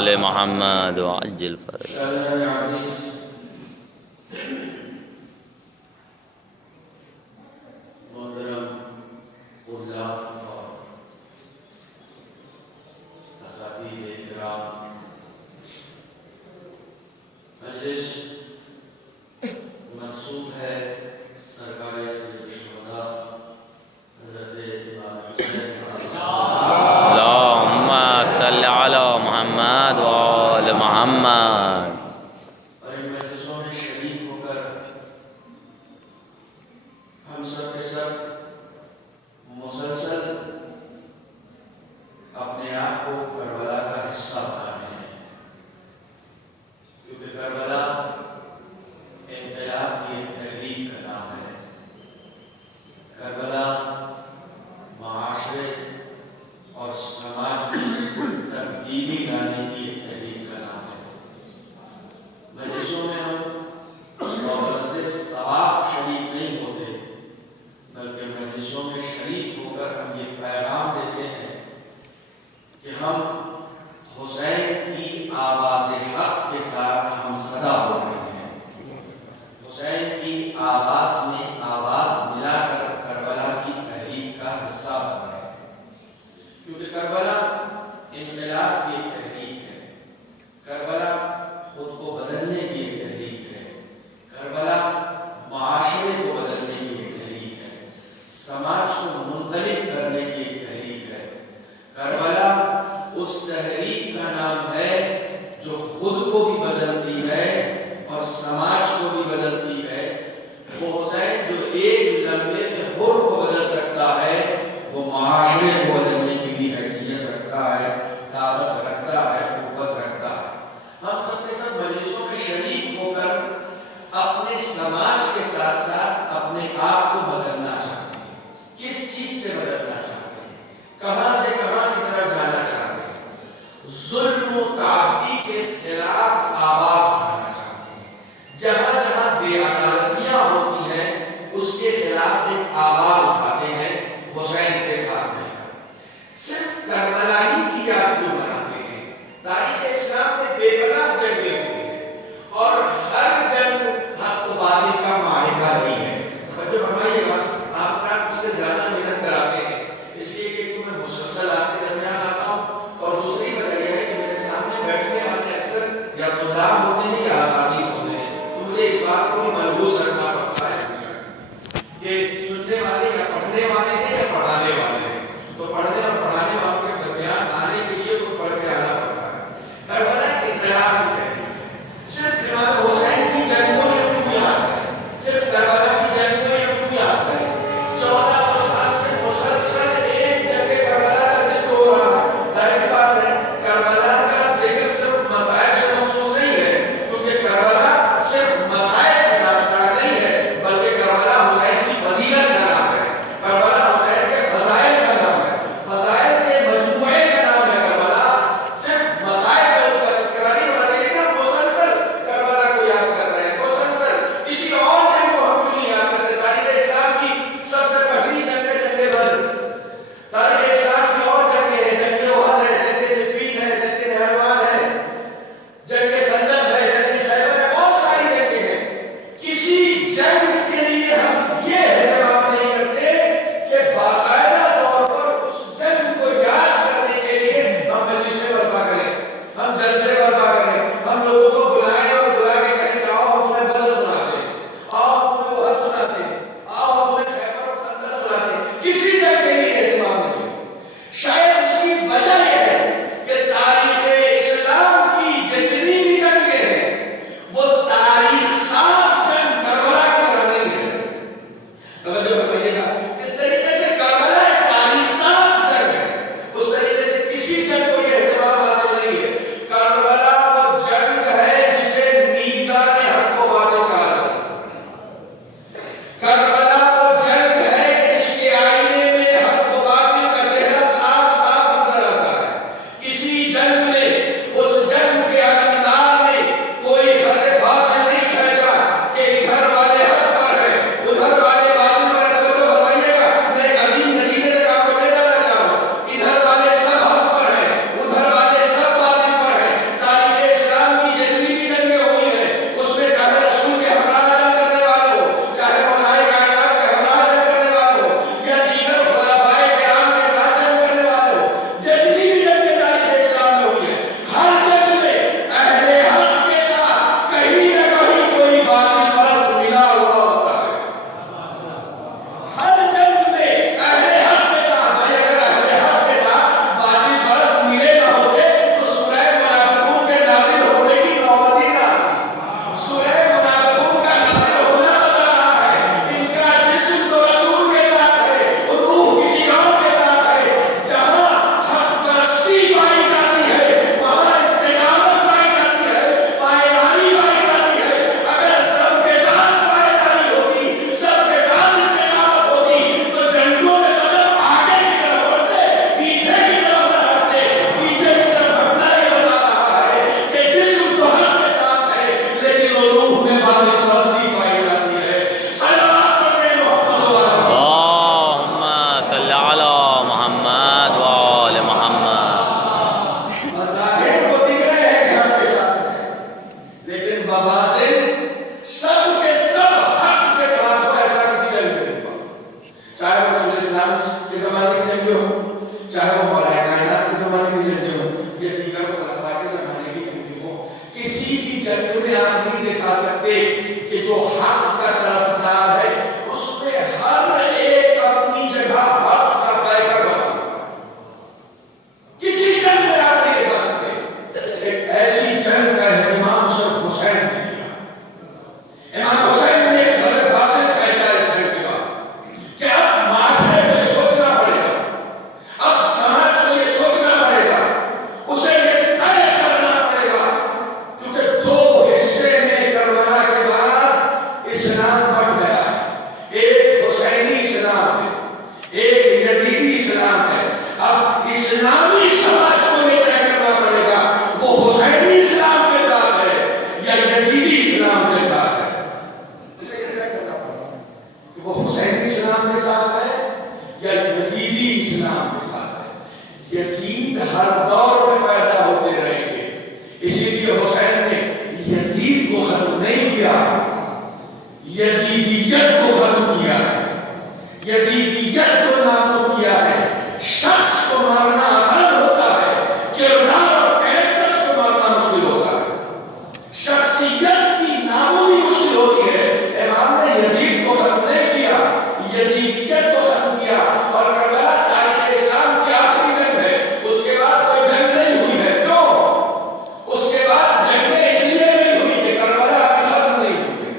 وآل محمد وعجل فرج. جنگ میں آپ نہیں دکھا سکتے کہ جو حق کا طرفدار ہے اس میں ہر ایک اپنی جگہ حق کا پیکر بنا. کسی جنگ میں آپ نہیں دکھا سکتے. ایک ایسی جنگ کا اہتمام صرف حسین نے کیا. امام حسین نے ایک ہدف حاصل کیا اس جنگ کے بعد کہ اب معاشرے کو یہ سوچنا پڑے گا, اب سماج کو یہ سوچنا پڑے گا, اسے یہ طے کرنا پڑے گا, کیونکہ دو حصے میں کربلا کے بعد اسلام بٹ گیا ہے. ایک حسینی اسلام ہے, ایک یزیدی اسلام ہے. اب اسلامی سماج کو یہ طے کرنا پڑے گا وہ حسینی اسلام کے ساتھ ہے یا یزیدی اسلام کے ساتھ ہے. اسے یہ طے کرنا پڑے گا کہ وہ حسینی اسلام کے ساتھ ہے یا یزیدی اسلام کے ساتھ ہے. یزید ہر دور میں پیدا ہوتے رہیں گے, اسی لیے حسین نے یزید کو ختم نہیں کیا, یزیدیت کو ختم کیا ہے, یزیدیت کو نابود کیا ہے. شخص کو مارنا آسان ہوتا ہے, کردار اور کریکٹرز کو مارنا مشکل ہوتا ہے. شخصیت کی نابودی مشکل ہوتی ہے. امام نے یزید کو ختم نہیں کیا, یزیدیت کو ختم کیا. اور کربلا تاریخ اسلام کی آخری جنگ ہے, اس کے بعد کوئی جنگ نہیں ہوئی ہے. کیوں؟ اس کے بعد جنگیں اس لیے نہیں ہوئی کہ کربلا ابھی ختم نہیں ہوئی ہے.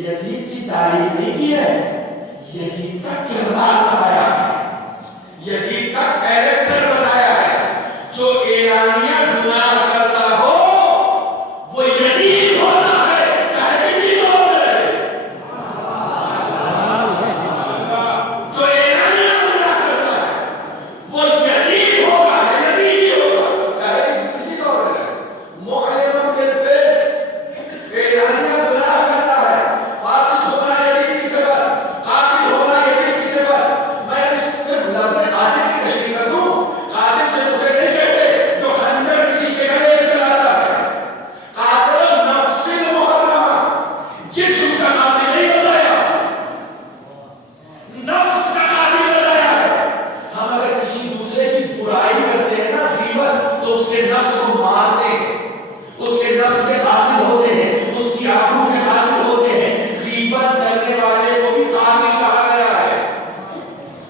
یزید کی تعریف نہیں کی ہے، یزید کا کردار بتایا ہے، یزید کا کیریکٹر بتایا ہے۔ جو اعلانیہ گناہ کرتا ہو وہ یزید ہوتا ہے، چاہے کسی کو ہو رہے۔ جو اعلانیہ گناہ کرتا ہے وہ یزید ہوگا، یزید ہی ہوگا، چاہے کسی کو ہو رہے۔ معلم بالفسق، اعلانیہ گناہ کرتا ہے، فاسق ہوتا ہے یزید کی صفت، قاتل ہوتا ہے یزید کی صفت۔ میں صرف لفظ قاتل کی تشریح کر دوں، قاتل سے اسے نہیں کہتے جو خنجر کسی کے گلے میں چلاتا ہے، قاتل نفس المحرمہ، جسم کا قاتل نہیں بتایا، نفس کا قاتل بتایا ہے۔ ہم اگر کسی دوسرے کی برائی کرتے ہیں نا، غیبت، تو اس کے نفس کو مارتے ہیں، اس کے نفس کے قاتل ہوتے ہیں، اس کی آبرو کے قاتل ہوتے ہیں۔ غیبت کرنے والے کو بھی قاتل کہا گیا ہے،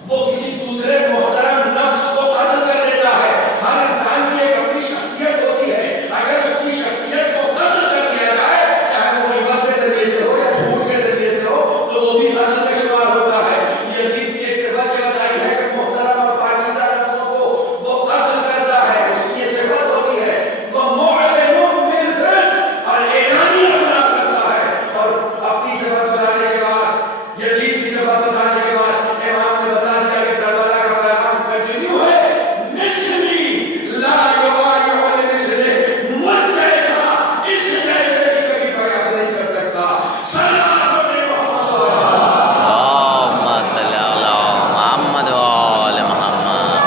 وہ کسی دوسرے محترم نفس کو قتل کر دیتا ہے۔ ہر انسان کی ایک اپنی شخصیت ہوتی ہے، اگر اس کی شخصیت کو قتل کر دیا جائے، چاہے وہ غیبت کے ذریعے سے ہو یا جھوٹ کے ذریعے سے ہو، تو وہ بھی قتل کا شمار ہوتا ہے۔ یزید کی ایک صفت یہ بتائی ہے کہ محترم اور پاکیزہ نفسوں کو وہ قتل کرتا ہے، اس کی یہ صفت ہوتی ہے۔ وہ معلم بالفسق، اور اعلانیہ گناہ کرتا ہے۔ اور اپنی صفت بتانے کے بعد، یزید کی صفت بتانے کے بعد، امام نے بتا دیا کہ کربلا کا پیغام کنٹینیو ہے، مثلی لا یبایع لمثلہ، مجھ جیسا اس جیسے بھی کبھی بیعت نہیں کر سکتا۔ صلوات پڑھیں محمد و اللهم صل على محمد وآل محمد۔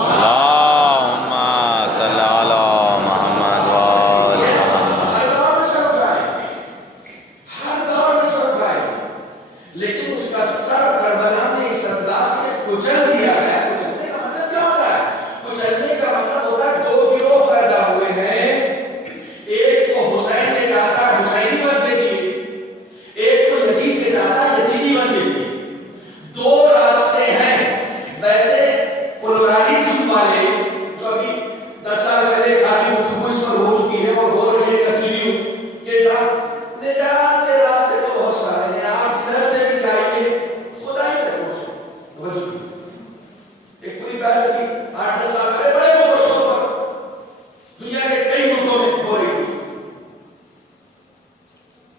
اللهم صل على محمد وآل محمد۔ ہر دور میں سب آئے، ہر دور میں سب آئے، لیکن اس کا سر کربلا میں اس انداز سے کچل دیا گیا۔ کچلنے کا مطلب کیا ہوتا ہے؟ کچلنے کا مطلب ہوتا ہے دو گروہ پیدا ہوئے ہیں، ایک کو حسین یہ چاہتا ہے حسینی بن کے جیے، ایک کو یزید یہ چاہتا ہے یزیدی بن کے جیے۔ دو راستے ہیں۔ ویسے پلورالزم والے جو ابھی 10 سال پہلے کافی گفتگو اس پر ہو چکی ہے اور ہو رہی ہے کنٹینیو، کہ صاحب نجات کے راستے تو بہت سارے ہیں، آپ جدھر سے بھی جائیے خدا ہی تک پہنچے۔ توجہ کی ایک پوری بحث کی 8-10 سال پہلے بڑے زور و شور پر دنیا کے کئی ملکوں میں ہو رہی تھی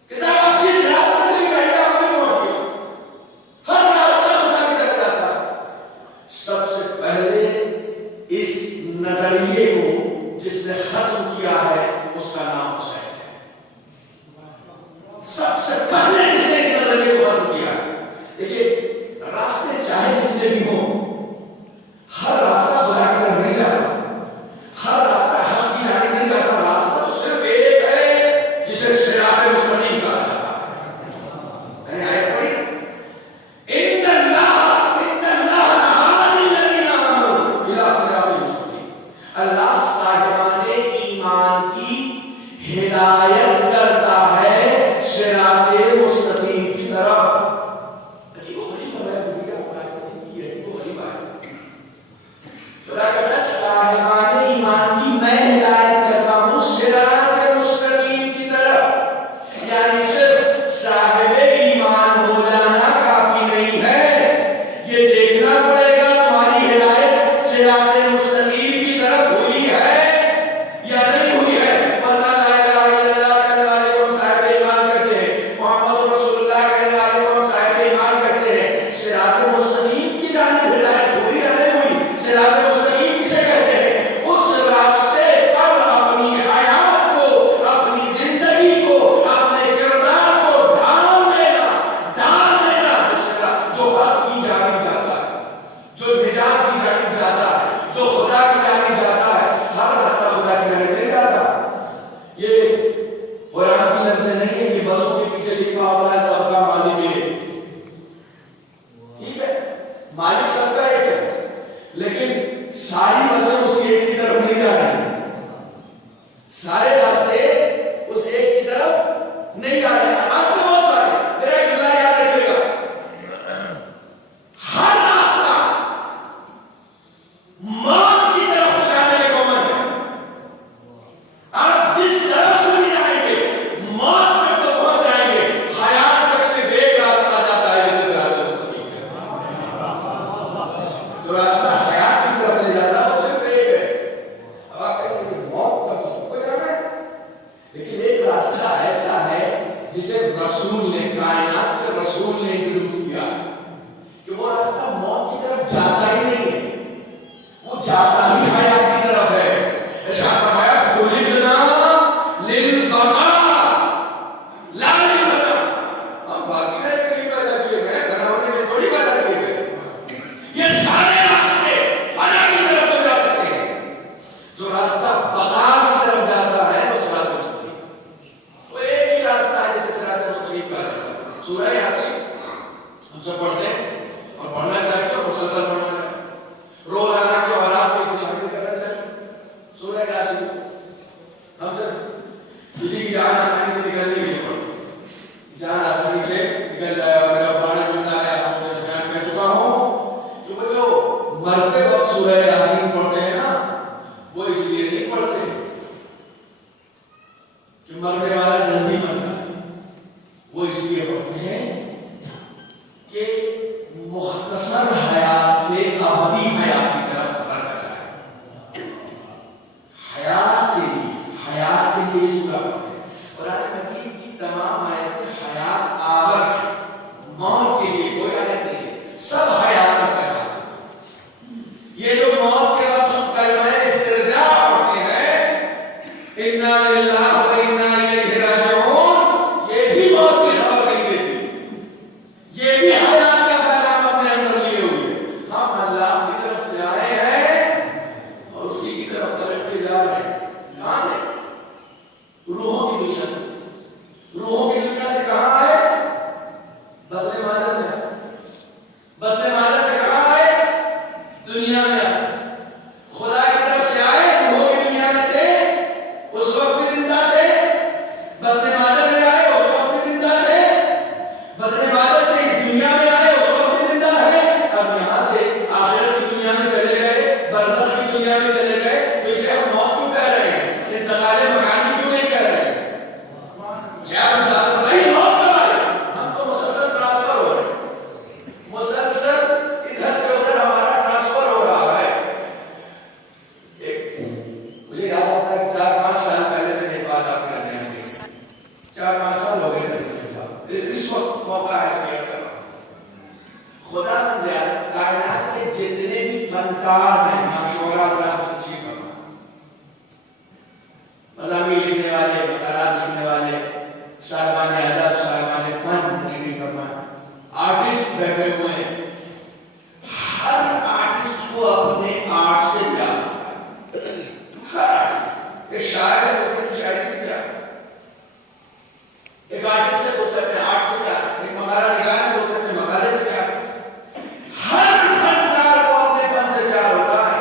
کہ صاحب آپ جس راستے سے بھی جائیے آپ وہیں پہنچیے، ہر راستہ خدا کی طرف جاتا ہے۔ سب سے پہلے اس نظریے کو جس نے ختم کیا ہے اس کا نام حسین ہے۔ سب سے پہلے جس نے اس نظریے کو ختم کیا ہے۔ دیکھیے راستے چاہے جتنے بھی ہوں، ہر راستہ خدا کی طرف نہیں جاتا، ہر راستہ حق کی جانب نہیں جاتا۔ راستہ تو صرف ایک ہے جسے صراط مستقیم کہا جاتا ہے۔ یعنی آیت پڑھی، ان اللہ لہادی الذین آمنوا الی صراط مستقیم۔ اللہ صاحبان ایمان کی ہدایت کرتا ہے صراط مستقیم کی طرف۔ عجیب و غریب قرآن کریم کی عجیب و غریب آیت۔ خدا کہتا ہے صاحبان ایمان کی میں ہدایت کرتا ہوں صراط مستقیم کی طرف۔ یعنی صرف صاحب ایمان ہو جانا کافی نہیں ہے، یہ دیکھنا پڑے گا تمہاری ہدایت صراط مستقیم کی طرف ہوئی ہے یا نہیں ہوئی ہے۔ ورنہ لا الہ الا اللہ کہنے والے کو ہم صاحب ایمان کہتے ہیں، محمد رسول اللہ کہنے والے کو ہم صاحب ایمان کہتے ہیں۔ صراط مستقیم کی جانب ہدایت ہوئی یا نہیں ہوئی؟ صراط مستقیم کسے کہتے ہیں؟ اس راستے پر اپنی حیات کو، اپنی زندگی کو، اپنے کردار کو ڈال دینا جو حق کی جانب جاتا ہے، جو نجات کی جانب جاتا ہے، جو خدا کی جانب جاتا ہے۔ ہر راستہ خدا کی جانب نہیں جاتا۔ یہ قرآن کی لفظیں نہیں ہے، یہ بسوں کے پیچھے لکھا ہوتا ہے سب کا مالک ہے۔ ٹھیک ہے، مالک سب کا ایک ہے، لیکن ساری بسیں اس کی ایک کی طرف نہیں جا رہی ہیں، سارے راستے اس ایک کی طرف نہیں جا رہے۔ راستے بہت سارے، میرا ایک جملہ یاد رکھیے گا، ہر راستہ جو راستہ حیات کی طرف لے جاتا ہے وہ صرف ایک ہے. اب آپ کہیں گے موت کا تو سب کو جانا ہے، لیکن ایک راستہ ایسا ہے جسے رسول نے، کائنات کے رسول نے انٹروڈیوس کیا کہ وہ راستہ موت کی طرف جاتا ہی نہیں ہے، وہ جاتا ہی حیات کی طرف ہے. ارشاد فرمایا خلقنا للبقاء لا للفنا. ہم باقی رہنے کے لیے پیدا کیے گئے، فنا ہونے کے لیے تھوڑی پیدا کیے گئے. یہ سارے راستے فنا کی طرف تو جا سکتے ہیں، جو راستہ بقا کی طرف جاتا ہے وہ صراط مستقیم. وہ ایک ہی راستہ ہے جسے صراط مستقیم کہا جاتا ہے. سورہ یاسین ہم سب پڑھتے ہیں اور پڑھنا چاہیے اور مسلسل پڑھنا چاہیے، روزانہ کے حالات میں اسے شامل کرنا چاہیے. سورہ یاسین ہم سب کسی کی جان آسانی سے نکلنے کے لیے جان آسانی سے نکل جائے. اور میرا پرانا جملہ ہے، آپ کو بیان کر چکا ہوں کہ وہ جو مرتے وقت سورہ یاسین پڑھتے ہیں نا، وہ اس لیے نہیں پڑھتے کہ مرنے والا جلدی مر جائے، وہ اس لیے پڑھتے ہیں کہ مختصر حیات سے ابدی حیات کی طرف سفر کر جائے. حیات کے لیے یہ سورہ پڑھتے ہیں. قرآن مجید کی تمام آیتیں حیات آور ہیں، موت کے لیے کوئی آیت نہیں ہے، سب حیات کا پیغام. یہ جو موت کے وقت کلمہ استرجاع پڑھتے ہیں انا للہ و انا الیہ راجعون، یہ بھی موت کی خبر نہیں دیتی، یہ بھی حیات کا پیغام اپنے اندر لیے ہوئے. ہم اللہ کی طرف سے آئے ہیں اور اسی کی طرف پلٹتے جا رہے ہیں. کہاں ہے؟ روحوں کی دنیا. روحوں کی دنیا سے کہاں ہے؟ بدلے مادر میں. بدلے مادر سے کہاں ہے؟ دنیا میں. خدا کی طرف سے آئے، روحوں کی دنیا میں تھے، اس وقت بھی زندہ تھے. بدلے مادر میں آئے، اس وقت بھی زندہ تھے. بدلے مادر سے اس دنیا میں آئے، اس وقت بھی زندہ ہے. اب یہاں سے آخرت کی دنیا میں چلے گئے، برزخ کی دنیا میں چلے گئے، تو اسے ہم موت کیوں کہہ رہے ہیں؟ انتقال مکانی کیوں نہیں کہہ رہے ہیں؟ کیا ہم ساتھ نہیں موت کر رہے ہیں؟ ہم تو مسلسل ٹرانسفر ہو رہے ہیں، مسلسل ادھر سے ادھر ہمارا ٹرانسفر ہو رہا ہے. مجھے یاد آتا ہے کہ 4-5 سال پہلے میں نیپال آپ کے آنے میں 4-5 سال ہو گئے تھے. اس وقت موقع ہے اسپیس کا. خدا نے کائنات کے جتنے بھی فنکار ہیں، شعراء خدا کو تشریف فرما، مضامین لکھنے والے، مقالات لکھنے والے، صاحبان ادب، صاحبان فن تشریف فرما، آرٹسٹ بیٹھے ہوئے ہیں. ہر آرٹسٹ کو اپنے آرٹ سے پیار ہے. ہر آرٹسٹ، ایک شاعر ہے اس نے شاعری سے پیار ہے، ایک آرٹسٹ ہے اس نے اپنے آرٹ سے پیار ہے، ایک مقالہ نگار ہے اس نے اپنے مقالے سے پیار ہے. ہر فنکار کو اپنے فن سے پیار ہوتا ہے.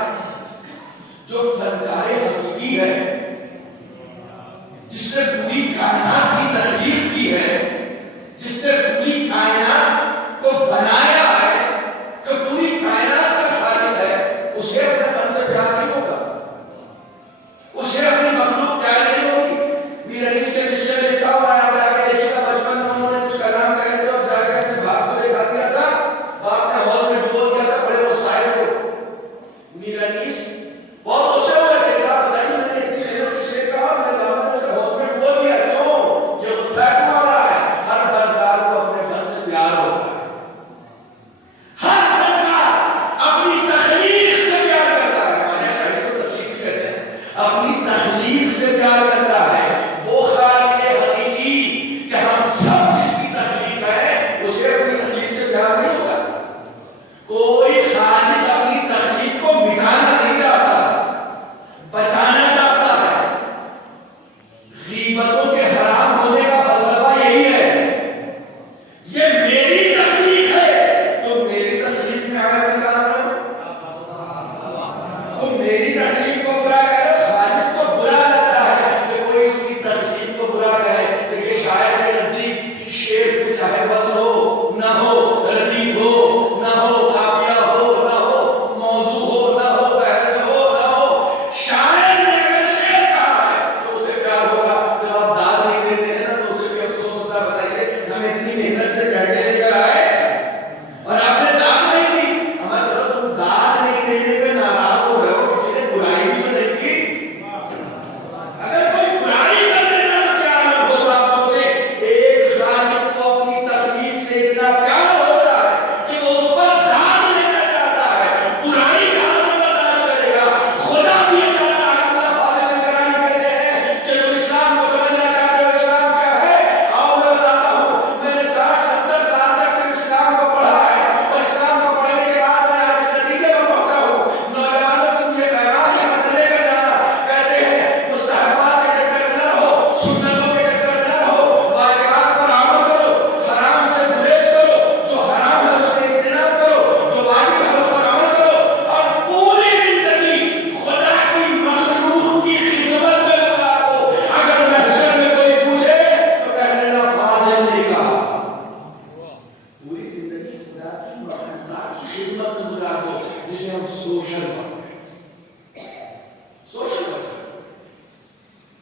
گزار دو جسے ہم سوشل ورک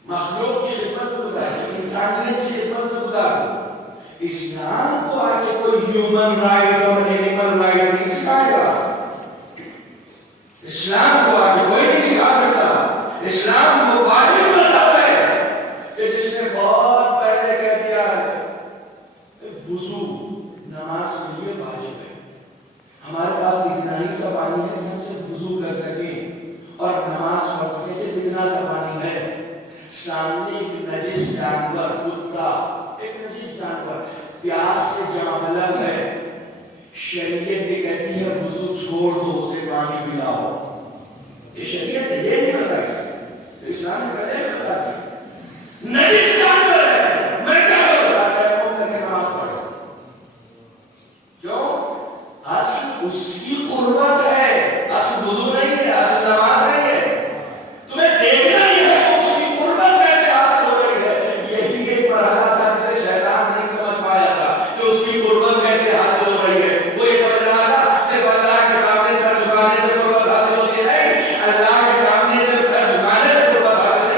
مخلوق کی خدمت کو گزار دو, انسانیت کی خدمت کو گزار دو. اسلام کو آگے کوئی ہیومن رائٹ اور اینیمل رائٹ نہیں سکھائے گا. اسلام کو آگے کوئی نہیں سکھا سکتا. اسلام وہ واحد مذہب ہے کہ جس نے بہت پہلے کہہ دیا ہے وضو نماز کے لیے واجب ہے. ہمارے پاس اتنا ہی سا پانی ہے کہ ہم صرف وضو کر سکیں اور نماز پڑھنے سے اتنا سا پانی ہے. سامنے ایک نجس جانور کتا, ایک نجس جانور پیاس سے جہاں بلب ہے, شریعت یہ کہتی ہے وضو چھوڑ دو اسے پانی پلاؤ. یہ شریعت یہ نہیں بتا ہے, اسلام نے پہلے بتا دیا نجس جانور ہے میں کیا کروں گا کر کے نماز پڑھو. کیوں؟ اصل اس کی قربت ہے, اصل وضو نہیں ہے, اصل نماز نہیں ہے. تمہیں دیکھنا ہی ہے اس کی قربت کیسے حاصل ہو رہی ہے. یہی ایک مرحلہ تھا جسے شیطان نہیں سمجھ پایا تھا کہ اس کی قربت کیسے حاصل ہو رہی ہے. وہ یہ سمجھ رہا تھا صرف اللہ کے سامنے سر جھکانے سے قربت حاصل ہوتی نہیں, اللہ کے سامنے صرف سر جھکانے سے قربت حاصل نہیں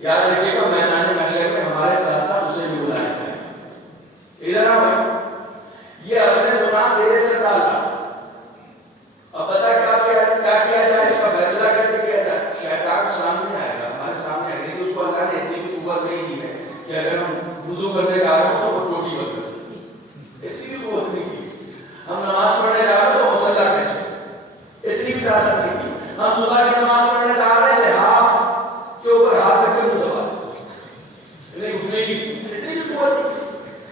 یاد رکھیے گا میدان محشر میں ہمارے ساتھ ساتھ اسے بھی بلایا جائے. ادھر آؤ بھائی، یہ اپنے گناہ تیرے سے ڈالا. اب بتا کیا کیا جائے، اس کا فیصلہ کیسے کیا جائے؟ شیطان سامنے آئے گا، ہمارے سامنے آئے گا. اس کو اللہ نے اتنی بھی قوت نہیں دی ہے کہ اگر ہم وضو کرنے جا رہے ہوں تو وہ ٹوٹی بند کر دیں. اتنی بھی قوت نہیں کی. ہم نماز پڑھنے جا رہے ہیں تو مصلی کیسے، اتنی بھی طاقت نہیں کی. ہم صبح کی نماز پڑھنے جا رہے ہیں، ہاتھ کے اوپر ہاتھ رکھ کے منہ دبا دیں. نہیں اٹھنے کی اتنی بھی قوت نہیں.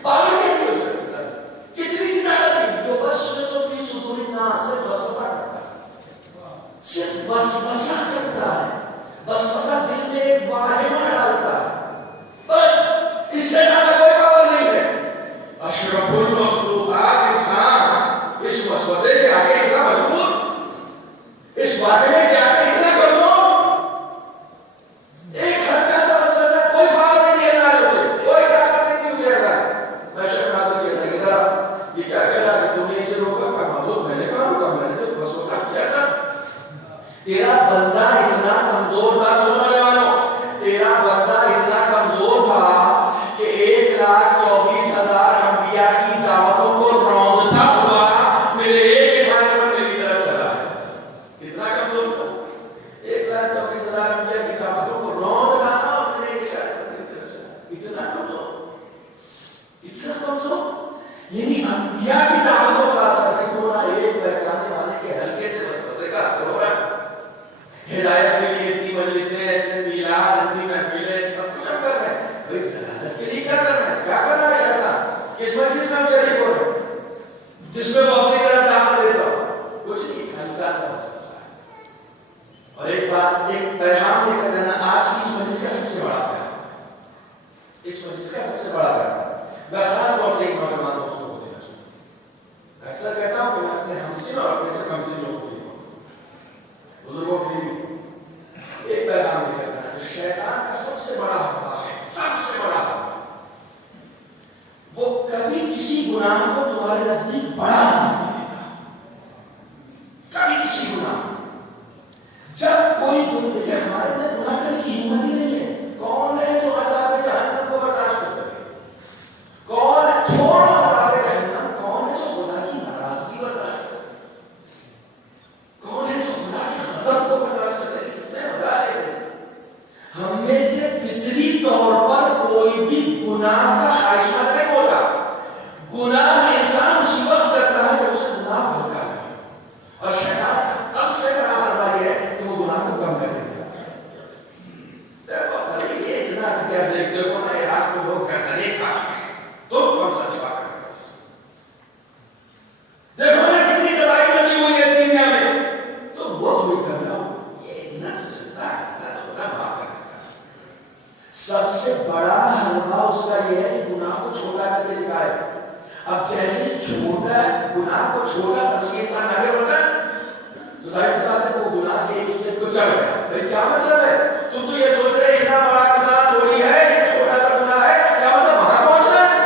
پاگل نہیں کی اس میں کتنی سی طاقت نہیں جو بس فی صدور الناس سے وسوسہ کرتا ہے، صرف وسوسہ کرتا ہے. وسوسہ دل میں ایک واہمہ ڈالتا ہے، بس اس سے زیادہ کوئی پاور نہیں ہے. اشرف المخلوقات انسان اس وسوسے کے آگے اتنا مجبور، اس واہمے کے آگے اتنا کمزور. ایک ہلکا سا وسوسہ کوئی پاور نہیں دیا نہ اسے، کوئی طاقت نہیں دی اسے. اللہ میں شک نہ کیا تھا کہ ذرا یہ کیا کہہ رہا کہ تم نے اسے روکا. محمود میں نے کہا روکا، میں نے تو وسوسہ کیا تھا. تیرا بندہ اتنا کمزور تھا، سنو جوانو، تیرا بندہ اتنا کمزور تھا کہ 1,24,000 انبیاء کی دعوتوں کو روندتا ہوا میرے ایک اشارے پر میری طرف چلا ہے. اتنا کمزور تھا، 1,24,000 انبیاء کی دعوتوں کو روندتا تھا اور میرے ایک اشارے پر میری طرف چلا. اتنا کمزور، اتنا کمزور. یعنی انبیاء کی دعوتوں کا اثر ہے، کیوں نہ ایک بہکانے والے کے ہلکے سے وسوسے کا اثر ہو رہا ہے. ہدایت کے لیے اتنی مجلسیں، اتنی میلاد، اتنی محفلیں، سب کچھ ہم کر رہے ہیں. بھائی ضلالت کے لیے کیا کر رہے ہیں؟ کیا کر رہا ہے شیطان؟ کس مجلس میں ہم شریک ہو رہے ہیں جس میں وہ اپنی طرف دعوت دیتا ہو؟ کچھ نہیں، ہلکا سا وسوسہ ہے. اور ایک بات، ایک پیغام لے کر دینا. آج کی اس مجلس کا سب سے بڑا پیغام، اس مجلس کا سب سے بڑا پیغام میں خاص طور سے ایک نوجوان دوستوں کو دینا چاہتا ہوں. اکثر کہتا ہوں کہ میں اپنے ہمسن اور اپنے سے کمسن لوگوں کے لیے بزرگوں کے لیے ایک پیغام لے کر دینا. شیطان کا سب سے بڑا حملہ ہے، سب سے بڑا حملہ، وہ کبھی کسی گناہ کو تمہارے نزدیک بڑا نہیں دے گا. کبھی کسی گناہ، جب کوئی ہمارے اندر گناہ کرنے کی ہمت ہی نہیں ہے. کون ہے جو عذاب جہنم کو برداشت کر سکے؟ کون ہے چھوڑو عذاب جہنم، کون ہے جو خدا کی ناراضگی برداشت کر سکے؟ کون ہے جو خدا کے غضب کو برداشت کر سکے؟ کتنے مزہ لے رہے. ہم میں سے فطری طور پر کوئی بھی گناہ کا خواہشمند نہیں ہوتا. گناہ انسان اسی وقت کرتا ہے جب اسے گناہ ہوتا ہے. اور شیطان کا سب سے بڑا حربہ یہ ہے کہ وہ گناہ کو کم کر دیتا ہے. دیکھو یہ اتنا سے کیا دیکھتے ہو نا، رات کو لوگ کہتے ہیں کاش تم کون سا سوا کرتے ہو. دیکھو نا کتنی تباہی مچی ہوئی ہے اس دنیا میں، تو وہ تمہیں کر رہا ہو. یہ اتنا تو چلتا ہے، اتنا تو ہوتا معاف کرنے کا. سب سے بڑا حلوہ اس کا یہ ہے کہ گناہ کو چھوٹا کر کے دکھائے. اب جیسے چھوٹا گناہ کو چھوٹا سمجھ کے انسان آگے بڑھتا ہے تو ظاہر سی بات ہے وہ گناہ کے ایک اسٹیپ کو چڑھ گیا. بھائی کیا مطلب ہے؟ تم تو یہ سوچ رہے اتنا بڑا گناہ تھوڑی ہے، یہ چھوٹا سا گناہ ہے، کیا مطلب وہاں پہنچنا ہے؟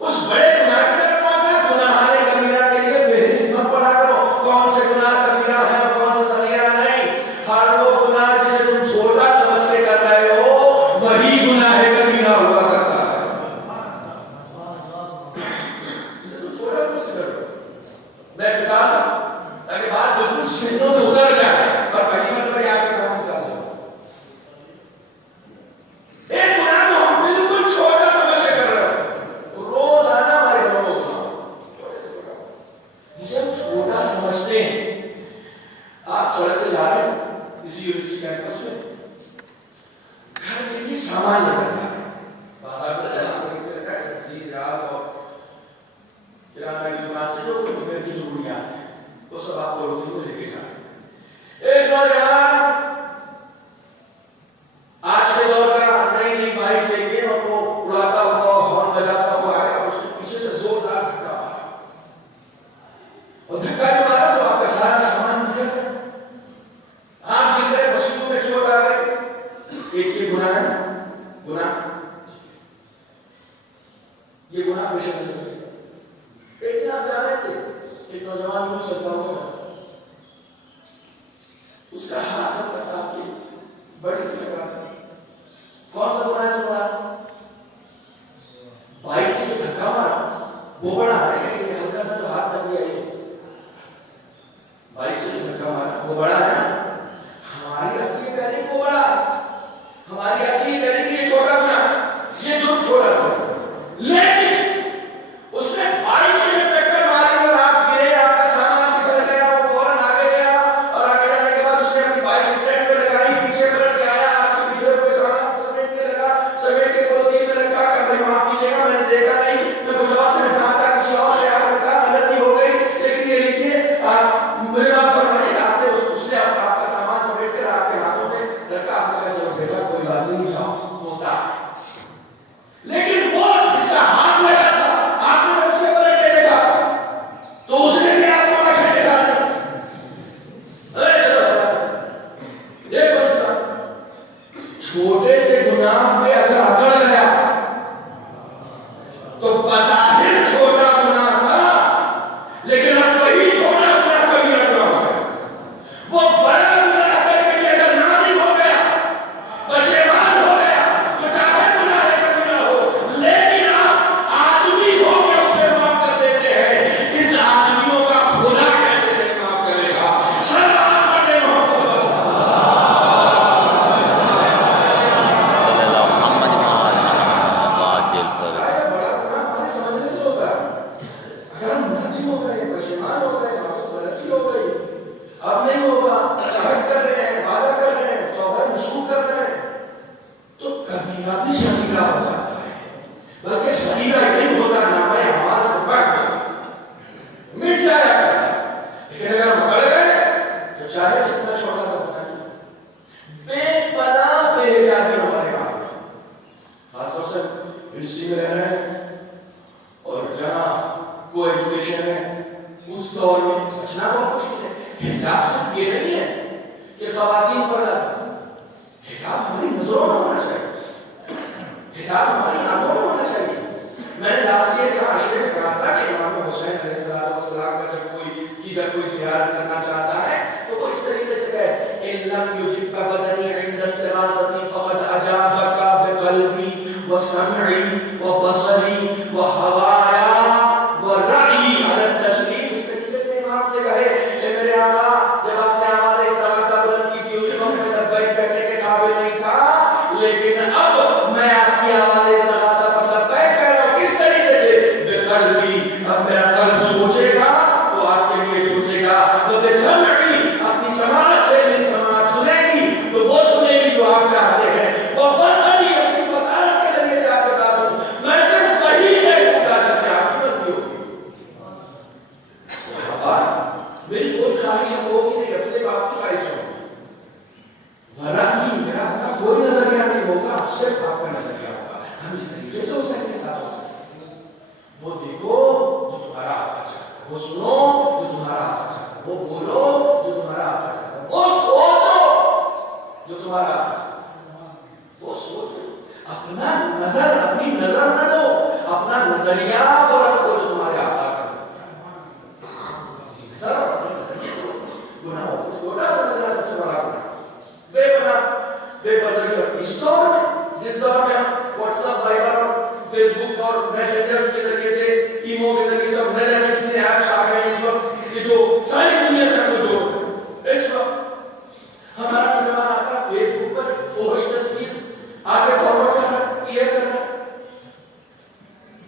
اس بڑے گناہ کی طرف پہنچنا ہے. گناہان کبیرہ کے لیے فہرست مت پڑھا کرو کون سے گناہ کبیرہ ہیں اور کون سے صغیرہ نہیں. ہر وہ گناہ جسے تم چھوٹا سمجھ کے کر رہے ہو وہی گناہ کبیرہ ہوا کرتا ہے. جسے تم چھوٹا سمجھ کے کر رہے ہو. میں مثال دوں تاکہ بات بالکل شدوں میں اتر جائے اور پہلی مرتبہ آپ کے سامنے مثال دوں. ایک گناہ تو ہم بالکل چھوٹا سمجھ کے کر رہے ہیں، روزانہ ہمارے گھروں میں گناہ چھوٹے سے چھوٹا جسے ہم چھوٹا سمجھتے ہیں. آپ سڑک سے جا رہے ہیں کسی یونیورسٹی کیمپس میں، گھر کے لیے سامان لے کر جا رہے ہیں، بازار سے سامان خریدتے رہتا ہے، سبزی دال اور کرانہ کی دکان سے جو کچھ گھر کی ضروریات ہیں وہ سب آپ کو روزی کو لے کے جا رہے ہیں. ایک نوجوان آج کے دور کا نئی نئی بائک لے کے اور وہ اڑاتا ہوا ہارن بجاتا ہوا ہے اور اس کے پیچھے سے زوردار دھکا آیا اور دھکا جو مارا تو آپ کا سارا سامان نکل گیا، آپ گر گئے، بسیوں میں چوٹ آ گئی. ایک یہ گناہ ہے، گناہ چھوٹے سے گناہ پہ اگر اکڑ گیا تو بظاہر چھوٹا گناہ تھا، لیکن اب وہی چھوٹا گناہ کبھی اکڑا ہو گیا، وہ بڑا گناہ کر کے بھی اگر نازل ہو گیا، پشیمان ہو گیا، تو چاہے گناہ کبھی نہ ہو، لیکن آپ آدمی ہو کے اسے معاف کر دیتے ہیں۔ ان آدمیوں کا خدا کیسے نہیں معاف کرے گا؟ سلام پڑھے محمد صلی اللہ محمد وآل محمد واجل فرد۔ بڑا گناہ ہمیں سمجھنے سے ہوتا ہے۔ اگر ہم نادم ہو گئے، پشیمان ہو گئے، غلطی ہو گئی، اب نہیں ہوگا، عہد کر رہے ہیں، وعدہ کر رہے ہیں، توبہ نصوح کر رہے ہیں، تو کبیرہ بھی صغیرہ ہو جاتا ہے، بلکہ صغیرہ ہی نہیں ہوتا، نامہ اعمال سے بڑھ گیا، مٹ جایا کرتا ہے۔ لیکن اگر ہم پکڑ گئے تو چاہے جتنا چھوٹا سا گناہ بے پناہ بے حجابی ہمارے بارے میں، خاص طور سے یونیورسٹی میں رہ رہے ہیں اور جہاں کو ایجوکیشن ہے، اس دور میں بچنا بہت مشکل ہے۔ حجاب صرف یہ نہیں ہے کہ خواتین پر حجاب ہماری نظروں میں ہونا چاہیے، حجاب ہماری آنکھوں میں ہونا چاہیے۔ میں نے لاسٹ ایئر یہاں عشرے میں کہا تھا کہ امام حسین علیہ السلام کا جب کوئی زیارت کرنا چاہتا ہے تو وہ اس طریقے سے کہے ان لم یجبک بدنی عند استغاثتی فقد اجابک بقلبی وسمعی وبصری وہوایا ورعی علی التشریف۔ اس طریقے سے امام سے کہے کہ میرے آقا جب آپ نے ہمارے استغاثہ بلند کی تھی اس وقت میں لبیک کہنے کے قابل نہیں تھا، لیکن اب میں آپ کی آواز استغاثہ پر لبیک کہہ رہا ہوں۔ کس طریقے سے؟ بقلبی، اب میرا قلب سوچے گا تو آپ کے لیے سوچے گا، وبسمعی، اپنی سماعت سے میری سماعت سنے گی تو وہ سنے گی جو آپ چاہتے ہیں، وبصری، اپنی بصارت کے ذریعے سے آپ کے ساتھ ہوں، میں صرف وہی دیکھوں گا جس میں آپ کی مرضی ہوگی۔ میری کوئی خواہش ہوگی نہیں، اب سے آپ کی خواہش ہوگی، ورنہ میرا اپنا کوئی نظریہ نہیں ہوگا، اب صرف آپ کا نظریہ ہوگا۔ ہم اس طریقے سے اس کے ساتھ ہو سکتے ہیں۔ وہ دیکھو جو تمہارا آقا چاہتا ہے، وہ سنو جو تمہارا آقا چاہتا ہے، وہ بولو جو تمہارا آقا چاہتا ہے، وہ سوچو جو تمہارا آقا چاہتا ہے، وہ سوچو۔ اپنا نظر، اپنی نظر نہ دو، اپنا نظریہ وہ رکھو جو تمہارے آقا کا نظر، اپنے نظریے کو گناہوں کو چھوٹا سمجھنا سب سے بڑا گناہ، بے پناہ بے پردگی رکھتی۔ اس دور میں، جس دور میں ہم واٹس ایپ، وائبر اور فیس بک اور میسنجرز کے ذریعے سے، ایمو کے ذریعے سے، اور نئے نئے جتنے ایپس آ گئے ہیں اس وقت کہ جو ساری دنیا سے ہم کو جوڑ رہے ہیں، اس وقت ہمارا نوجوان آتا ہے فیس بک پر فوش تصویر آگے فارورڈ کرنا، شیئر کرنا۔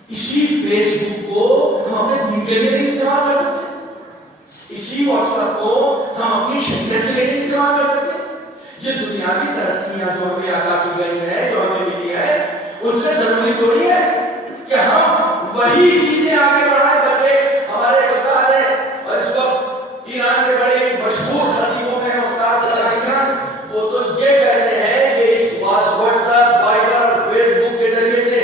اسی فیس بک کو ہم اپنے دین کے لیے نہیں استعمال کر سکتے، اسی واٹس ایپ کو ہم اپنی شریعت کے لیے نہیں استعمال کر سکتے۔ یہ دنیا کی ترقیاں جو ہمیں عطا کی گئی ہیں، جو ہمیں ملی ہے، ان سے ضروری تھوڑی ہے کہ ہم وہی چیزیں آگے بڑھائیں، بلکہ ہمارے استاد ہیں اور اس وقت ایران کے بڑے مشہور خطیبوں میں استاد صلاحیہ، وہ تو یہ کہتے ہیں کہ اس واٹس ایپ، وائبر اور فیس بک کے ذریعے سے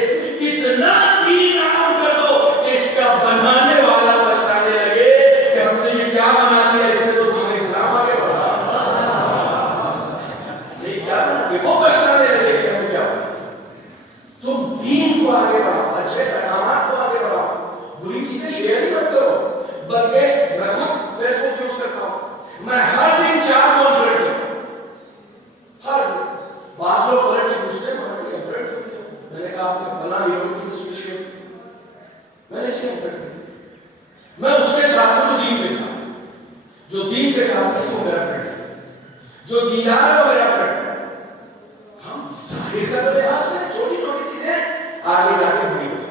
اتنا دین عام کر دو کہ اس کا بنانے والا بتانے لگے کہ ہم نے یہ کیا بنا دیا، اس سے تو دین اسلام آگے بڑھا، نہیں کیا وہ بتانے لگے کہ ہم کیا بنا۔ تم دین کو آگے بڑھاؤ، اچھے اقدامات کو آگے بڑھاؤ، بری چیزیں شیئر ہی مت کرو، بلکہ میں خود فیس بک یوز کرتا ہوں، میں ہر دن 4 بول کرتا ہوں، ہر دن۔ بعض لوگ پلٹ کے پوچھتے ہیں میں نے کہا آپ نے فلاں ایونٹ کی تصویر شیئر کی، میں نے شیئر کر دی، میں اس کے ساتھ ہوں جو دین کے ساتھ، جو دین کے ساتھ ہے وہ میرا فرینڈ ہے، جو دیندار ہے وہ میرا فرینڈ ہے۔ ہم ظاہر کا تو لحاظ کریں، چھوٹی چھوٹی چیزیں آگے جا کے بڑی ہوئی،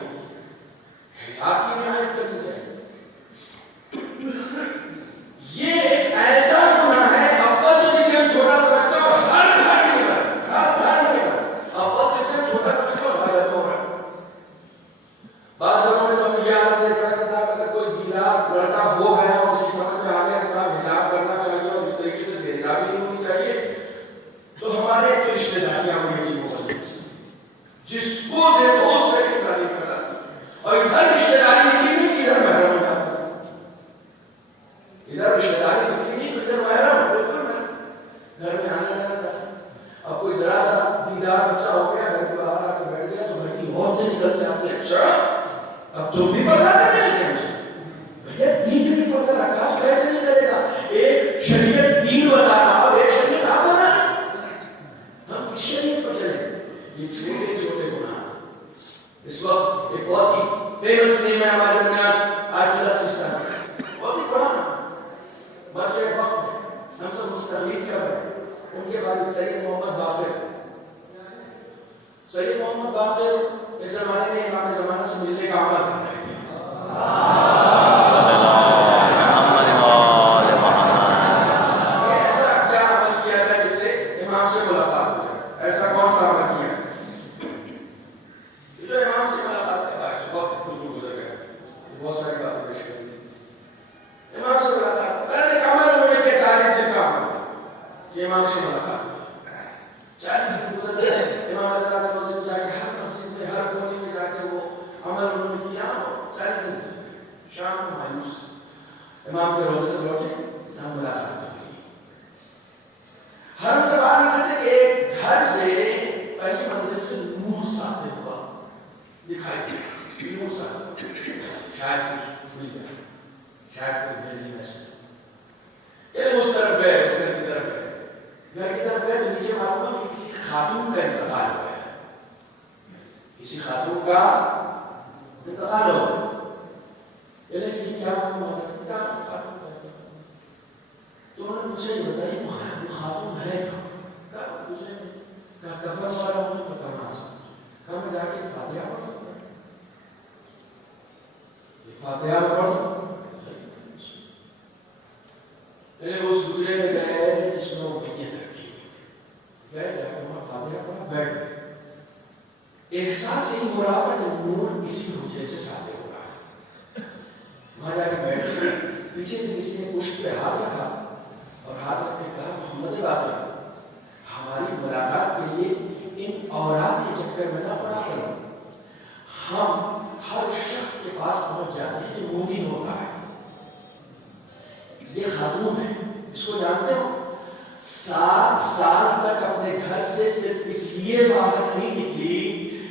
حجاب کی رعایت کرنی چاہیے۔ یہ ایک ایسا گناہ ہے، اول تو جسے ہم چھوٹا سمجھتے ہیں اور ہر گھر میں ہے، ہر گھر میں ہے، اول جسے ہم چھوٹا سمجھتے ہیں اور ہر گھر میں ہے۔ بعض گھروں میں تو ہم یہ عادت دیکھ رہے ہیں کہ صاحب اگر کوئی دیندار لڑکا ہو گیا اور اس کی سمجھ میں آ گیا کہ صاحب حجاب کرنا چاہیے اور اس طریقے سے بے حجابی نہیں ہونی چاہیے، تو ہمارے جو رشتے داریاں ہوئی ہیں وہ تم بھی پردہ کرنے لگے بھیا دین بھی پردہ رکھا کیسے نہیں کرے گا ایک شریعت دین بتا رہا اور ایک شریعت آپ بنا رہے ہم کس شریعت پر چلیں یہ چھوٹے چھوٹے گناہ اس وقت ایک بہت ہی فیمس نیم ہے ہمارے درمیان آیت اللہ سسٹم بہت ہی بڑا بچے وقت ہم سب اس تحلیل کر رہے ہیں ان کے بعد سید محمد باقر سید محمد باقر اس زمانے میں امام زمانہ سے ملنے کا عمل کر رہے ہیں ایسا کیا عمل کیا تھا جس سے امام سے ملاقات ہو جائے ایسا کون سا عمل کیا جو امام سے ملاقات کرتا ہے وقت کچھ گزر گیا بہت ساری باتیں پیش کر دی امام سے ملاقات پہلے ایک عمل انہوں نے کیا 40 دن کا عمل یہ امام سے ملاقات 40 دن گزر گئے امام اللہ نے مسجد جا کے ہر مسجد میں ہر کونے میں جا کے وہ عمل انہوں نے کیا 40 دن شام کو مایوس امام کے روزے سے لوٹے نہ ملاقات ہر زبان نکلتے کہ ایک گھر سے پہلی منزل سے نور ساتے ہوا دکھائی دیا نور ساتے شاید کچھ بھول گیا شاید کچھ بھیجی میسج یہ اس طرف گئے اس گھر کی طرف گئے گھر کی طرف گئے تو نیچے معلوم ہے کسی خاتون کا انتقال ہوا ہے کسی خاتون کا انتقال ہوا ہے یہ لیکن کیا تو انہوں نے مجھے یہ بتائی وہ خاتون ہے کفن والا مجھے بتانا کہاں میں جا کے فاتحہ پڑھ سکتا ہے فاتحہ پڑھ سکتا ہے اس گزرے میں گئے جس میں وہ بیت رکھی گئے جا کے وہاں فاتحہ پڑھا بیٹھ گئے احساس نہیں ہو رہا تھا کہ نور اسی حجرے سے ساتھ ہو رہا ہے وہاں جا کے بیٹھ گئے پیچھے سے کسی نے پشت پہ ہاتھ رکھا اور ہاتھ رکھ کے کہا محمد باقر ہماری ملاقات کے لیے ان اورات کے چکر میں نہ پڑا کرو ہم ہر شخص کے پاس پہنچ جاتے ہیں جو مومن ہوتا ہے یہ خاتون ہے اس کو جانتے ہو 7 سال تک اپنے گھر سے صرف اس لیے باہر نہیں نکلی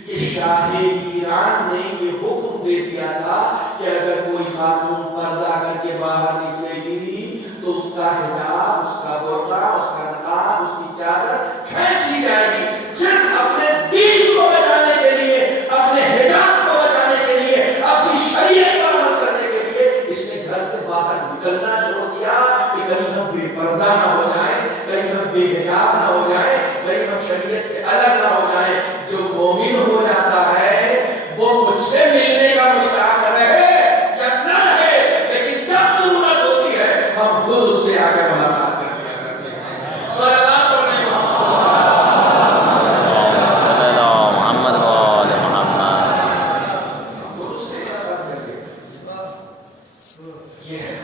کہ شاہ ایران نے یہ حکم دے دیا تھا کہ اگر کوئی خاتون پردہ کر کے باہر نکلے گی تو اس کا حجاب اس کا برقع اس کا نقاب اس کی چادر کھینچ لی جائے گی صرف اپنے دین کو بچانے کے لیے اپنے حجاب کو بچانے کے لیے اپنی شریعت پر عمل کرنے کے لیے اس نے گھر سے باہر نکلنا چھوڑ دیا کہ کہیں ہم بے پردہ نہ ہو جائیں کہیں ہم بے حجاب نہ ہو جائیں کہیں ہم شریعت سے الگ نہ ہو جائیں جو مومن ہو جاتا ہے وہ مجھ سے ملنے کا مشتاق رہے یا نہ رہے لیکن جب ضرورت ہوتی ہے ہم خود اس سے آگے ملاقات کرتے ہیں صلوات پڑھنے محمد وآل محمد یہ ہے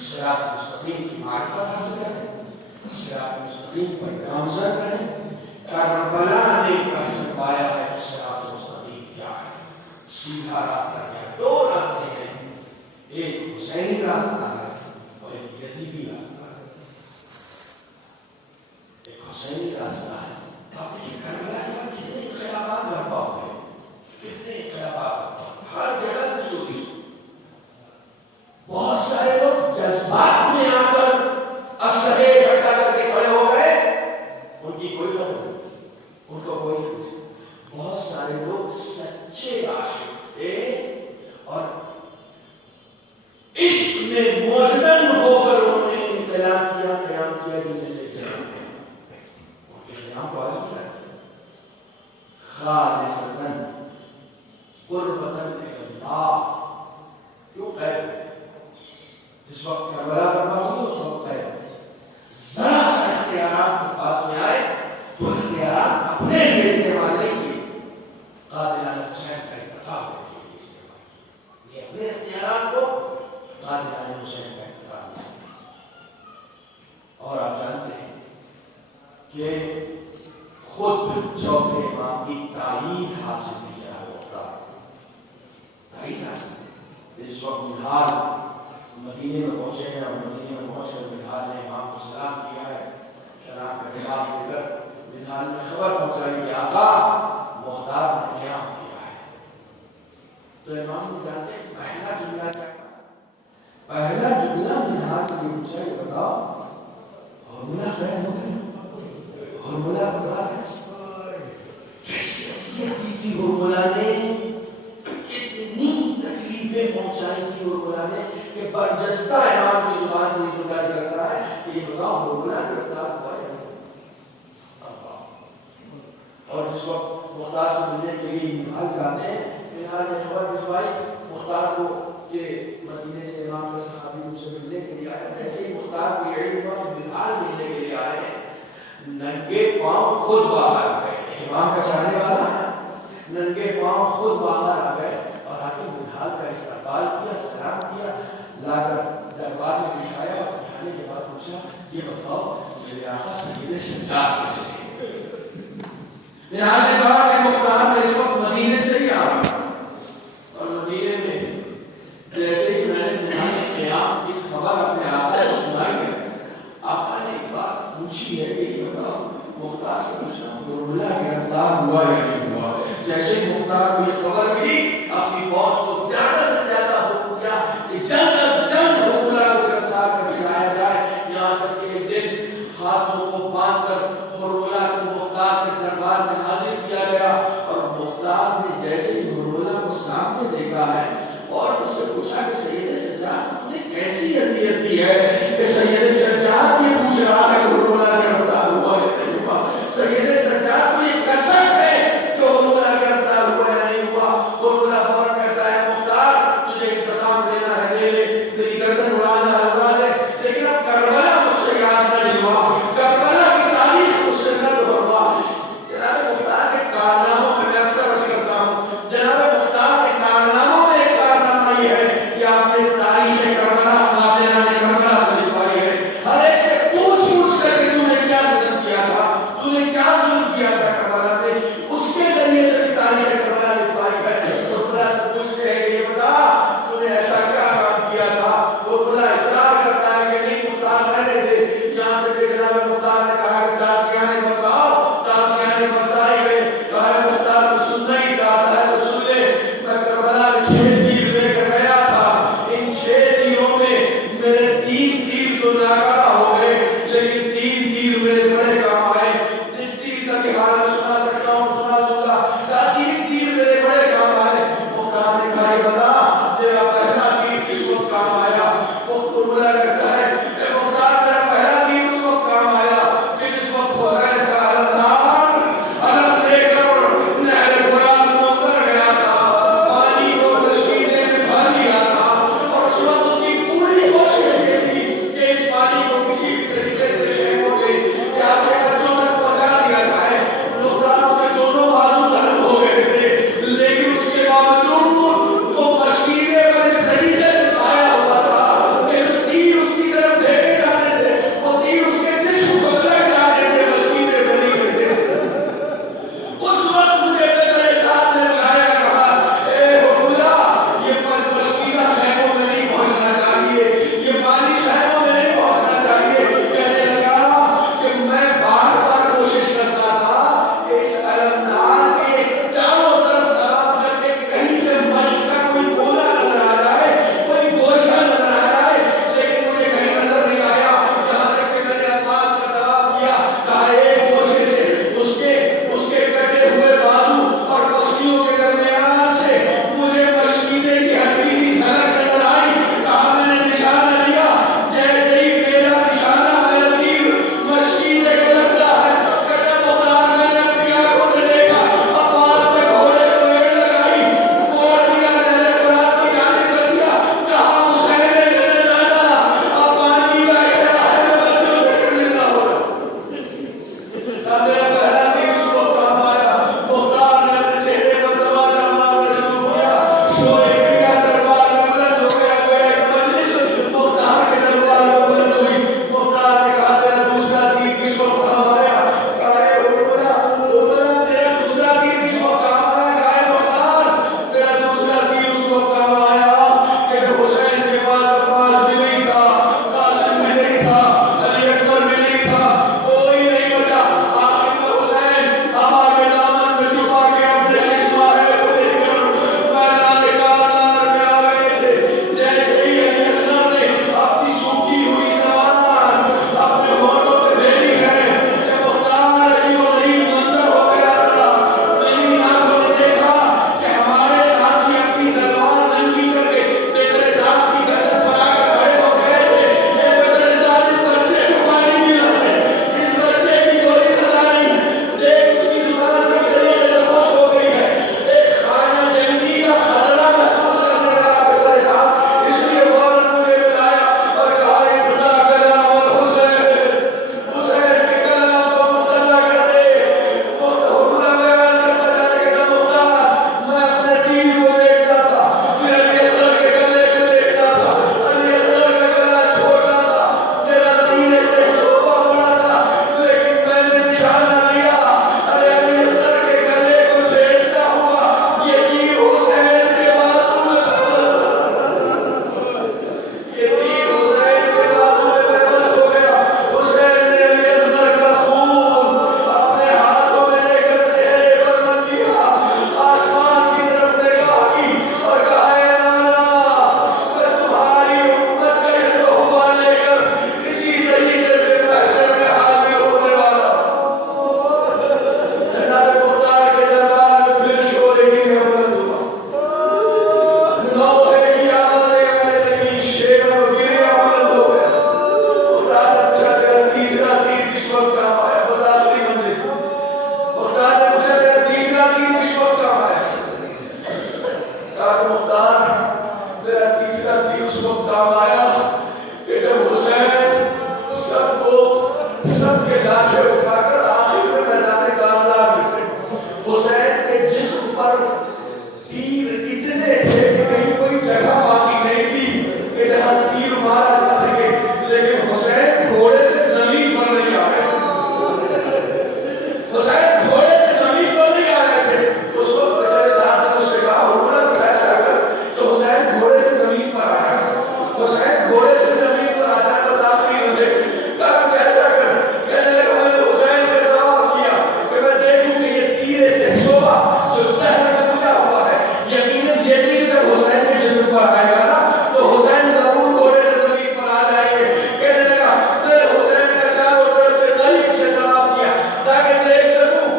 صراط مستقیم کی معرفت حاصل کریں صراط مستقیم پر گامزن کریں کربلا نے پہچان پایا ہے صراط مستقیم کیا ہے سیدھا راستہ کیا 2 راستے ہیں ایک حسینی راستہ ہے اور ایک یزیدی راستہ ہے ایک حسینی راستہ ہے آپ کی کربلا کے بعد کتنے انقلابات برپا ہوئے کتنے انقلابات ہر جگہ سے چوری بہت سارے لوگ جذبات میں آ کر اسلحے اکٹھا کر کے کھڑے ہو گئے ان کی کوئی خبر نہیں ان کو کوئی نہیں پوچھا بہت سارے لوگ سچے عاشق تھے اور عشق میں معجزن ہو کر انہوں نے انقلاب کیا قیام کیا جن سے کیا ان کے قیام کو آگے کیا خالصتاً قربتاً اللہ کیوں کہہ جس وقت کربلا کرنا ہوگی اس وقت ہے ذرا سا اختیارات سے پاس میں آئے تو اختیارات اپنے لیے استعمال نہیں کیے قاتلانہ حسین کا انتخاب کے لیے استعمال یہ اپنے اختیارات کو قاتلانہ حسین کا انتخاب ہے اور آپ جانتے ہیں کہ خود چوتھے امام کی تائید حاصل کی جا ہوتا تائید حاصل جس وقت منہار مدینے میں پہنچے ہیں اور مدینے میں پہنچ کر منہار نے امام کو سلام کیا ہے سلام کا جواب دے کر منہار نے خبر پہنچائی کہ آقا محتاب نے قیام کیا ہے تو امام کو جانتے ہیں پہلا جملہ کیا تھا؟ پہلا جملہ منہاج سے پوچھا کہ بتاؤ فارمولا کیا ہے؟ فارمولا بتا کیسی اذیت کی فارمولا نے کتنی تکلیفیں پہنچائی تھی فارمولا نے کہ برجستہ امام کی زبان سے یہ جملہ نکلتا ہے کہ یہ بتاؤ فارمولا گرفتار ہوا ہے. اور اس وقت مختار سے ملنے کے لیے منہاج جاتے ہیں. منہاج نے خبر بھجوائی مختار کو کہ مدینے سے امام کا صحابی ان سے ملنے کے لیے آیا. جیسے ہی مختار کو یہ علم ہوا کہ منہاج ملنے کے لیے آئے ہیں ننگے پاؤں خود باہر آ گئے. امام کا چاہنے والا ننگے پاؤں خود باہر آ گئے اور آ کے منہاج کا استقبال کیا, سلام کیا, لا کر دربار میں بٹھایا اور بٹھانے کے بعد پوچھا یہ بتاؤ میرے آقا سیدے سجاد کیسے ہیں؟ منہاج نے کہا کہ مختار اس وقت مدینے سے ہی آ رہا اور مدینے میں جیسے ہی میں نے منہاج قیام کی خبر اپنے آقا کو سنائی ہے آقا نے ایک بات پوچھی ہے کہ یہ بتاؤ مختار سے پوچھنا فارمولا گرفتار ہوا یا نہیں ہوا. جیسے ہی مختار کو یہ خبر ملی اپنی فوج کو زیادہ سے زیادہ حکم دیا کہ جلد از جلد فارمولا کو گرفتار کر کے لایا جائے. یہاں تک کہ ایک دن ہاتھوں کو باندھ کر فارمولا کو مختار کے دربار میں حاضر کیا گیا اور مختار نے جیسے ہی فارمولا کو سامنے دیکھا ہے اور اس سے پوچھا کہ سید سجاد نے کیسی اذیت دی ہے کہ سید سجاد یہ پوچھ رہا ہے کہ فارمولا گرفتار ہوا ہے. سید سجاد کو یہ کسک ہے کہ فارمولا گرفتار ہوا ہے نہیں ہوا. فارمولا فوراً کہتا ہے مختار تجھے انتقام لینا ہے لے لے, میری گردن اڑانا ہے اڑا لے, لیکن اب کربلا مجھ سے یاد نہ دلوا, کربلا کی تاریخ مجھ سے نہ دہروا. جناب مختار کے کارناموں میں میں اکثر عرض کرتا ہوں, جناب مختار کے کارناموں میں ایک کارنامہ یہ ہے کہ آپ نے تاریخ کربلا قاتلان کربلا سے لکھوائی ہے. ہر ایک سے پوچھ پوچھ کر کہ تم نے کیا ستم کیا تھا, تم نے کیا ظلم کیا تھا کربلا میں, اس کے ذریعے سے بھی تاریخ کربلا لکھوائی ہے. تو بلا سے پوچھتے ہیں کہ یہ بتا تم نے ایسا کیا کام کیا تھا. وہ بلا اصرار کرتا ہے کہ نہیں مختار رہنے دے. یہاں تک کہ جناب مختار نے کہا کہ تازیانے بساؤ, تازیانے بساؤ.